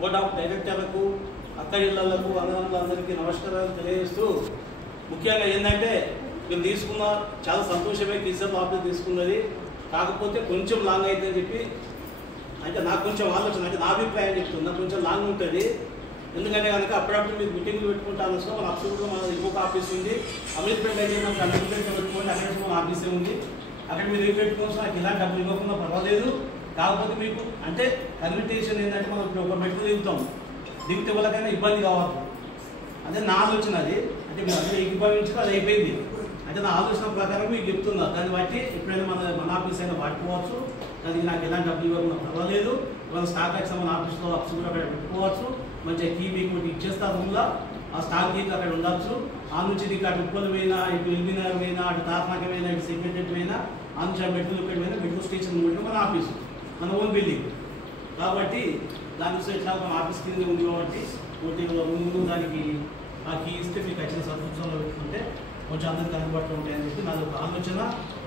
Board of డైరెక్టర్లకు, అక్క ఇళ్లకు, అన్నదమ్ములందరికీ నమస్కారాలు తెలియజేస్తూ, ముఖ్యంగా ఏంటంటే మీరు తీసుకున్న చాలా సంతోషమే టీచర్ ఆఫీస్ తీసుకున్నది. కాకపోతే కొంచెం లాంగ్ అవుతుందని చెప్పి, అంటే నాకు కొంచెం ఆలోచన, అంటే నా అభిప్రాయం చెప్తున్నా, కొంచెం లాంగ్ ఉంటుంది. ఎందుకంటే కనుక అప్పుడప్పుడు మీరు మీటింగ్లు పెట్టుకుంటాను. సో మన అప్పుడు మన ఇంకొక ఆఫీస్ ఉంది, అమీర్పేట అయితే మనకు అమీర్పేట పెట్టుకోండి, అక్కడ మన ఆఫీసే ఉంది. అక్కడ మీరు ఏం పెట్టుకోవచ్చు, నాకు ఇలా డబ్బులు ఇవ్వకుండా పర్వాలేదు. కాకపోతే మీకు అంటే కమ్యూనికేషన్ ఏంటంటే మనం ఇప్పుడు ఒక మెట్లు దిగుతాం, దిగితే వాళ్ళకైనా ఇబ్బంది కావాలి. అదే నా ఆలోచన అది. అంటే మీరు అదే ఏకీభవించిన అది అయిపోయింది. అంటే నా ఆలోచన ప్రకారం మీకు చెప్తున్నా. దాన్ని బట్టి ఎప్పుడైనా మన ఆఫీస్ అయినా వాడుకోవచ్చు. దానికి నాకు ఎలాంటి డబ్బులు ఇవ్వకుండా పర్వాలేదు. ఇవాళ స్టాక్ యాక్స్ మన ఆఫీస్లో అప్స్ కూడా అక్కడ పెట్టుకోవచ్చు. మంచిగా కీ మీకు ఇచ్చేస్తారు రూమ్లో, ఆ స్టాక్ కీ అక్కడ ఉండొచ్చు. ఆ నుంచి నీకు అటు ఉప్పలు పోయినా, ఇటు ఎల్బీనగర్ పోయినా, అటు తాత్నాకమైనా, ఇటు సెక్రటరీ పోయినా, ఆ నుంచి ఆ మెట్రో ఇక్కడ పోయినా, మెట్రో స్టేషన్ పోయినా మన ఆఫీసు, మన ఓన్ బిల్డింగ్. కాబట్టి దాని నుంచి ఎట్లా మన ఆఫీస్ కింద ఉంది కాబట్టి ముందు దానికి ఆ కీ ఇస్తే మీకు వచ్చిన సబ్స్క్రిప్షన్లో పెట్టుకుంటే కొంచెం అందరికీ అందుబాటులో ఉంటాయని చెప్పి నాది ఒక ఆలోచన.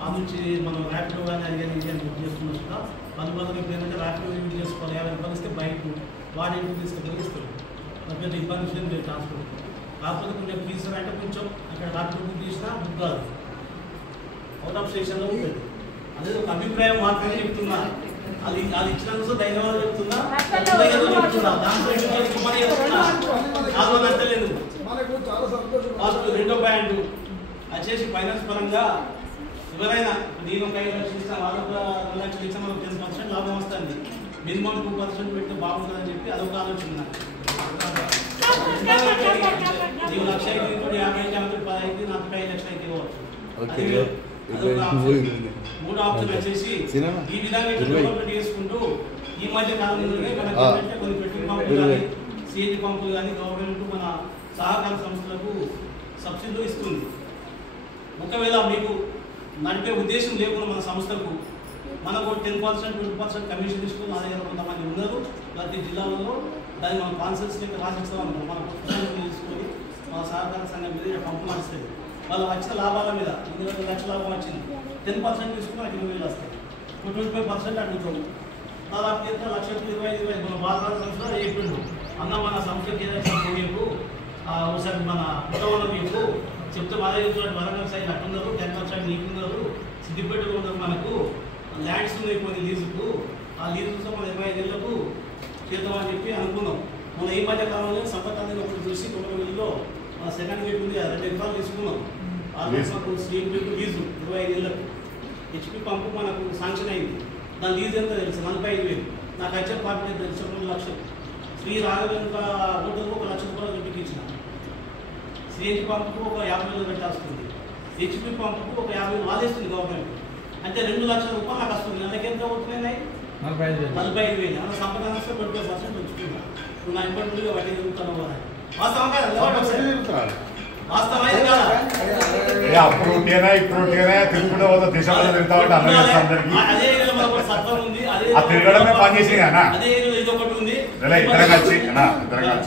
ఆ నుంచి మనం ర్యాపిడో కానీ అది కానీ ఇది బుక్ చేసుకున్న కూడా అందుబాటులో ఇప్పుడు ఏంటంటే ర్యాపిడో యూజ్ చేసుకోవాలి. 50 రూపాయలు ఇస్తే బయట వాడి ఇంటికి తీసుకెళ్ళి ఇస్తారు. పెద్ద ఇబ్బంది విషయం మీరు ట్రాన్స్పోర్ట్. కాకపోతే కొంచెం ఫీజు అంటే కొంచెం అక్కడ ర్యాపిడో బుక్ చేసినా బుక్ కాదు, అవుట్ ఆఫ్ స్టేషన్లో ఉంటుంది. అదే ఒక అభిప్రాయం మాత్రమే చెప్తున్నా. అది ఇచ్చినందుకు ధన్యవాదాలు చెప్తున్నా, చెప్తున్నా. దాంట్లో ఇబ్బంది చేస్తున్నా, నాకు నచ్చలేదు. రెండో పాయింట్ వచ్చేసి ఫైనాన్స్ పరంగా ఎవరైనా నేను ఒక 5 లక్షలు ఇస్తాను, వాళ్ళకు 2 లక్షలు ఇస్తాను, మనకు 10% లాభం వస్తుంది. మినిమం 2% పెడితే బాగుంటుందని చెప్పి అదొక ఆలోచన. నీకు 1,50,000 10 నాకు 5 లక్షలు అయితే ఇవ్వచ్చు. మూడు ఆప్షన్ వచ్చేసి ఈ విధంగా డెవలప్మెంట్ చేసుకుంటూ ఈ మధ్య కాలంలోనే మనకి కొన్ని పెట్రోల్ పంపులు కానీ సిఎన్జి పంపులు కానీ గవర్నమెంట్ మన సహకార సంస్థలకు సబ్సిడీలు ఇస్తుంది. ఒకవేళ మీకు నడిపే ఉద్దేశం లేకుండా మన సంస్థకు మనకు 10% 20% కమిషన్ తీసుకుని నా దగ్గర కొంతమంది ఉన్నారు ప్రతి జిల్లాలలో. దాన్ని మనం కాన్సెన్స్కి రాసిస్తాం. మన పుస్తకాలను తీసుకొని మన సహకార సంఘం మీద పంపు నడుస్తుంది. వాళ్ళు వచ్చిన లాభాల మీద 20 లక్షల లాభం వచ్చింది, 10% తీసుకుని నాకు 20,000 వస్తాయి. 25% అడుగుతాం. దాదాపు 1,25,000 మన బాధ సంస్థ చెప్పిండు, అన్న మన సంస్థకి ఏదైనా చెప్పు ఒకసారి మన పుట్టవనం చెప్పు చెప్తే మా దగ్గర వరంగల్ సైడ్ అట్టున్నారు, 10% నీకున్నారు, సిద్దిపేటలో ఉన్నారు, మనకు ల్యాండ్స్ ఉన్నాయి కొన్ని లీజుకు, ఆ లీజుతో మన 25 ఏళ్లకు చేద్దామని చెప్పి అనుకున్నాం. మన ఈ మధ్య కాలంలో సంపత్ అనేది ఒకటి చూసి 9,000లో సెకండ్ గేట్ ఉంది, 2 ఎకరాలు తీసుకున్నాం. స్ట్రీమ్ లీజు 25 ఏళ్లకు. హెచ్పి పంపు మనకు శాంక్షన్ అయింది. దాని లీజు ఎంత తెలుసు? 45,000. నాకు వచ్చే పార్టీ తెలుసు 2 లక్షలు. శ్రీ రాఘవేంద్ర హోటల్కు 1 లక్ష రూపాయలు పెట్టి ఇచ్చిన. సిఎన్జి పంపుకు ఒక 50,000 పెట్టాల్సింది. హెచ్పి పంపుకు ఒక 50,000 వాళ్ళేస్తుంది గవర్నమెంట్. అంటే 2 లక్షల రూపాయలు నాకు వస్తుంది. నెలకి ఎంత అవుతున్నాయి? 45,000. అలా సంపద 20% పెంచుకున్నాను. ఇప్పుడు నా ఇబ్బందులుగా వడ్డీ జరుగుతాను కదా. వాస్తవం కాదు, వాస్తవం అయితే కదా. అప్పుడు తిరుగుతూ పోతా దేశంలో తిరుగుతా ఉంటే అందరికీ అదే సత్వం ఉంది. తిరగడమే పని చేసి అదే ఇది ఒకటి ఉంది. ఇద్దరం కలిసి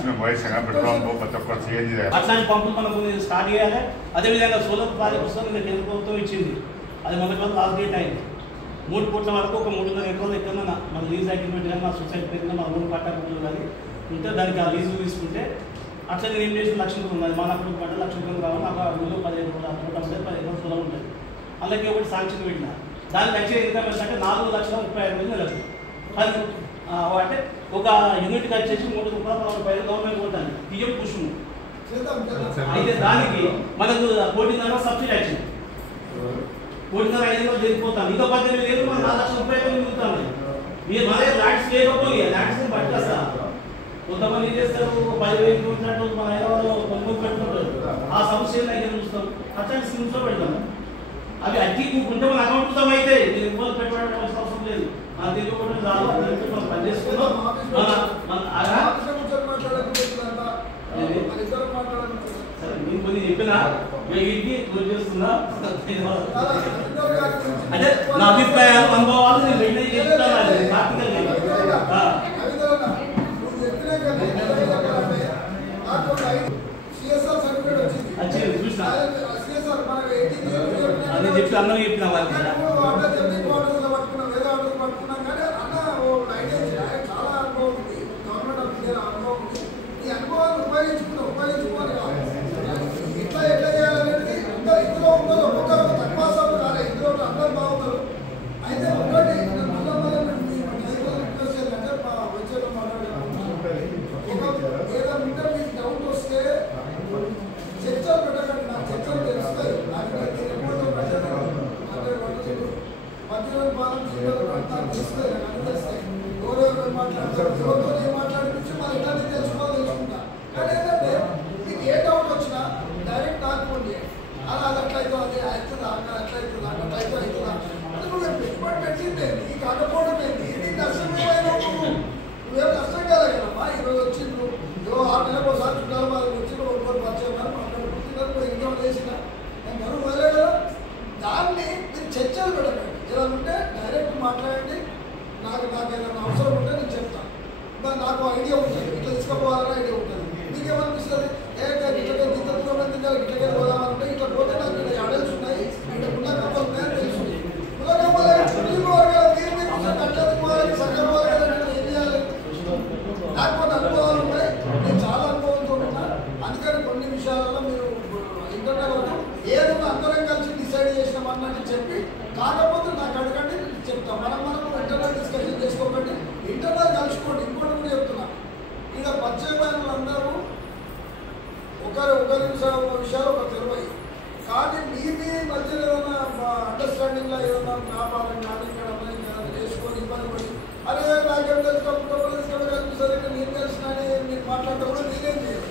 మేము వయసుగా పెట్రోల్ ప్రతి ఒక్కరు సిఎన్జి అట్లాంటి పంపులు మనకు స్టార్ట్ చేయాలి. అదేవిధంగా సోలార్ ప్రాజెక్ట్ వస్తుంది, కేంద్ర ప్రభుత్వం ఇచ్చింది. అది మొదటి వల్ల లాస్ట్ డేట్ అయింది. 3 కోట్ల వరకు ఒక 3.5 ఎకరాలు ఎక్కడ మన లీజ్ అగ్రిమెంట్ కానీ మన సొసైటీ పెరిగినా మన ఊరు పట్టాలు కానీ ఉంటే దానికి ఆ లీజు తీసుకుంటే అట్లా నేను ఏం చేసి 1 లక్ష రూపాయలు ఉంది. మనకు 1 లక్ష రూపాయలు కావాలి. నాకు ఆ ఊళ్ళో 15 ఎకరాలు పొలం ఉంటుంది. అలాగే ఒకటి శాంక్షన్ పెట్టిన దానికి వచ్చే ఇన్కమ్ ఏంటంటే 4,35,000 నెలకు. అది అంటే ఒక యూనిట్కి వచ్చేసి 3 రూపాయలు గవర్నమెంట్ ఉంటుంది. పిఎం పుష్ము అయితే దానికి మనకు 1,5,000 సబ్సిడీ వచ్చింది. 1,500 జరిగిపోతాను. ఇంకా 18,000 మనం 4 లక్షల రూపాయలు మిగులుతాను. మీరు మన ల్యాండ్స్ లేకపోయి ల్యాండ్స్ని పట్టుకొస్తా. కొంతమంది చేస్తారు 10,000 ఉన్నట్టు మన హైదరాబాద్లో కొనుగోలు పెట్టుకుంటారు. ఆ సమస్యలు అయితే చూస్తాం. అట్లాంటి స్కీమ్స్లో పెడతాం. అవి అట్టి ఉంటే మన అకౌంట్ అయితే మీరు ఇబ్బంది పెట్టడం అవసరం లేదు. మన తెలియకుండా రాదు. మనం పనిచేస్తున్నాం. సరే నేను కొన్ని చెప్పినా వీటికి గురి చేస్తున్నా. అంటే నా అభిప్రాయాలు అనుభవాలు నేను వెంటనే చెప్తాను. చూసా అది చెప్పి అన్నం చెప్పిన వాళ్ళకి ఎవరెవరు మాట్లాడతారు, ఎవరితో ఏం మాట్లాడిపించి మన ఇట్లాంటి తెలుసుకుంటా. కానీ ఏంటంటే మీకు ఏ డౌట్ వచ్చినా డైరెక్ట్ నాకు ఫోన్ చేయండి. అలా అది అట్లా అవుతుంది, అవుతుందా అట్లా అవుతుందా అట్లా అవుతుందా అది నువ్వు పెట్టుబడి పెట్టిందే నీ కాకపోవడం ఏంటి, నీ నష్టమైనా నువ్వేం నష్టం కలగలమ్మా. ఈరోజు వచ్చిండ్రు ఏవో 6 నెలలకు ఒకసారి చుట్టాలు వాళ్ళకి వచ్చి ఒకరు పరిచయం మాట్లాడుకుంటున్నారు, ఇంకా వేసిన నేను మరో వదిలే కదా. దాన్ని మీరు చర్చలు పెట్టకండి. ఇలా ఉంటే డైరెక్ట్ మాట్లాడండి. నాకు ఏదైనా అవసరం ఉంటే నేను చెప్తాను. నాకు ఐడియా ఉంటుంది, ఇట్లా తీసుకుపోవాలని ఐడియా ఉంటుంది. మీకేమనిపిస్తుంది, ఇట్లా ఇంత దూరం తింటారు, ఇట్లకే పోదామంటే ఇట్లా పోతే నాకు ఇక్కడ అడల్స్ ఉన్నాయి, ఇక్కడ ఉన్న కప్పలు ఉన్నాయని తెలుసు. ఏం చేయాలి? నాకు కొన్ని అనుభవాలు ఉన్నాయి, నేను చాలా అనుభవంతో ఉన్నా. అందుకని కొన్ని విషయాలలో మీరు ఇంటర్నల్ ఏదైనా అందరం కలిసి డిసైడ్ చేసినాం అన్నట్టు చెప్పి, కాకపోతే నాకు అడగండి చెప్తాం. మనం ఇంటర్నల్ డిస్కషన్ చేసుకోకండి, ఇంటర్నల్ కలుసుకోండి. ఇంకోటి కూడా చెప్తున్నా, ఇక్కడ పరిచయమైన వాళ్ళందరూ ఒకరి విషయాలు ఒక తెలివయి, కానీ మీ మధ్య ఏదైనా అండర్స్టాండింగ్లో ఏదైనా వ్యాపారం కానీ ఇక్కడ చేసుకొని ఇబ్బంది పడి అరే నాకేం తెలుసుకుంటే కనిపిస్తుంది, ఇక్కడ నేను తెలిసిన మీరు మాట్లాడితే కూడా నేనేం చేయాలి.